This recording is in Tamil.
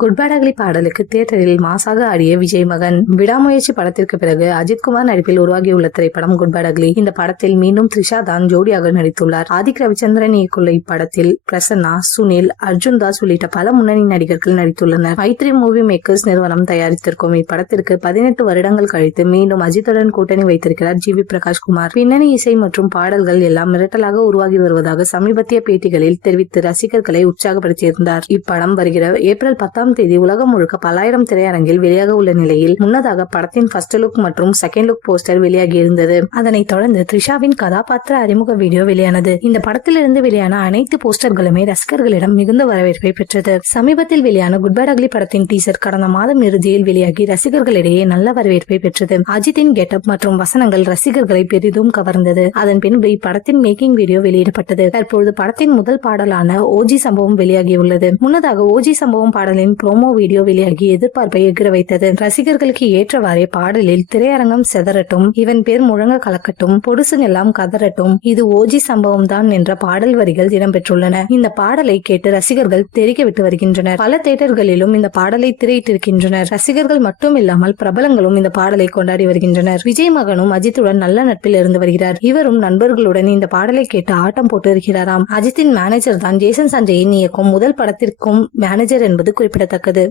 குட் பேட் அக்லி பாடலுக்கு தியேட்டரில் மாசாக ஆடிய விஜய் மகன். விடாமுயற்சி படத்திற்கு பிறகு அஜித்குமார் நடிப்பில் உருவாகியுள்ள திரைப்படம் குட் பேட் அக்லி. இந்த படத்தில் மீண்டும் த்ரிஷா தான் ஜோடியாக நடித்துள்ளார். ஆதிக் ரவிச்சந்திரன் இயக்குள்ள இப்படத்தில் பிரசன்னா, சுனில், அர்ஜுன் தாஸ் உள்ளிட்ட பல முன்னணி நடிகர்கள் நடித்துள்ளனர். மைத்ரி மூவி மேக்கர்ஸ் நிறுவனம் தயாரித்திருக்கும் இப்படத்திற்கு 18 வருடங்கள் கழித்து மீண்டும் அஜித்துடன் கூட்டணி வைத்திருக்கிறார் ஜிவி பிரகாஷ்குமார். பின்னணி இசை மற்றும் பாடல்கள் எல்லாம் மிரட்டலாக உருவாகி வருவதாக சமீபத்திய பேட்டிகளில் தெரிவித்து ரசிகர்களை உற்சாகப்படுத்தியிருந்தார். இப்படம் வருகிற ஏப்ரல் 10 தேதி உலகம் முழுக்க பல்லாயிரம் திரையரங்கில் வெளியாக உள்ள நிலையில் முன்னதாக படத்தின் ஃபர்ஸ்ட் லுக் மற்றும் செகண்ட் லுக் போஸ்டர் வெளியாகி இருந்தது. அதனைத் தொடர்ந்து த்ரிஷாவின் கதாபாத்திர அறிமுக வீடியோ வெளியானது. இந்த படத்திலிருந்து வெளியான அனைத்து போஸ்டர்களுமே ரசிகர்களிடம் மிகுந்த வரவேற்பை பெற்றது. சமீபத்தில் வெளியான குட் பேட் அக்லி படத்தின் டீசர் கடந்த மாதம் இறுதியில் வெளியாகி ரசிகர்களிடையே நல்ல வரவேற்பை பெற்றது. அஜித்தின் கெட்டப் மற்றும் வசனங்கள் ரசிகர்களை பெரிதும் கவர்ந்தது. அதன் பின்பு இப்படத்தின் மேக்கிங் வீடியோ வெளியிடப்பட்டது. தற்போது படத்தின் முதல் பாடலான ஓஜி சம்பவம் வெளியாகியுள்ளது. முன்னதாக ஓஜி சம்பவம் பாடலின் ப்ரோமோ வீடியோ வெளியாகி எதிர்பார்ப்பை எகிர வைத்தது. ரசிகர்களுக்கு ஏற்றவாறே பாடலில் திரையரங்கம் செதறட்டும், இவன் பேர் முழங்க கலக்கட்டும், பொடுசுங்க எல்லாம் கதறட்டும், இது ஓஜி சம்பவம் தான் என்ற பாடல் வரிகள் இடம்பெற்றுள்ளன. இந்த பாடலை கேட்டு ரசிகர்கள் தெரிக்க விட்டு வருகின்றனர். பல தியேட்டர்களிலும் இந்த பாடலை திரையிட்டிருக்கின்றனர். ரசிகர்கள் மட்டும் இல்லாமல் பிரபலங்களும் இந்த பாடலை கொண்டாடி வருகின்றனர். விஜய் மகனும் அஜித்துடன் நல்ல நட்பில் இருந்து வருகிறார். இவரும் நண்பர்களுடன் இந்த பாடலை கேட்டு ஆட்டம் போட்டு இருக்கிறாராம். அஜித்தின் மேனேஜர் தான் ஜேசன் சஞ்சயின் இயக்கும் முதல் படத்திற்கும் மேனேஜர் என்பது குறிப்பிடத்தக்கது.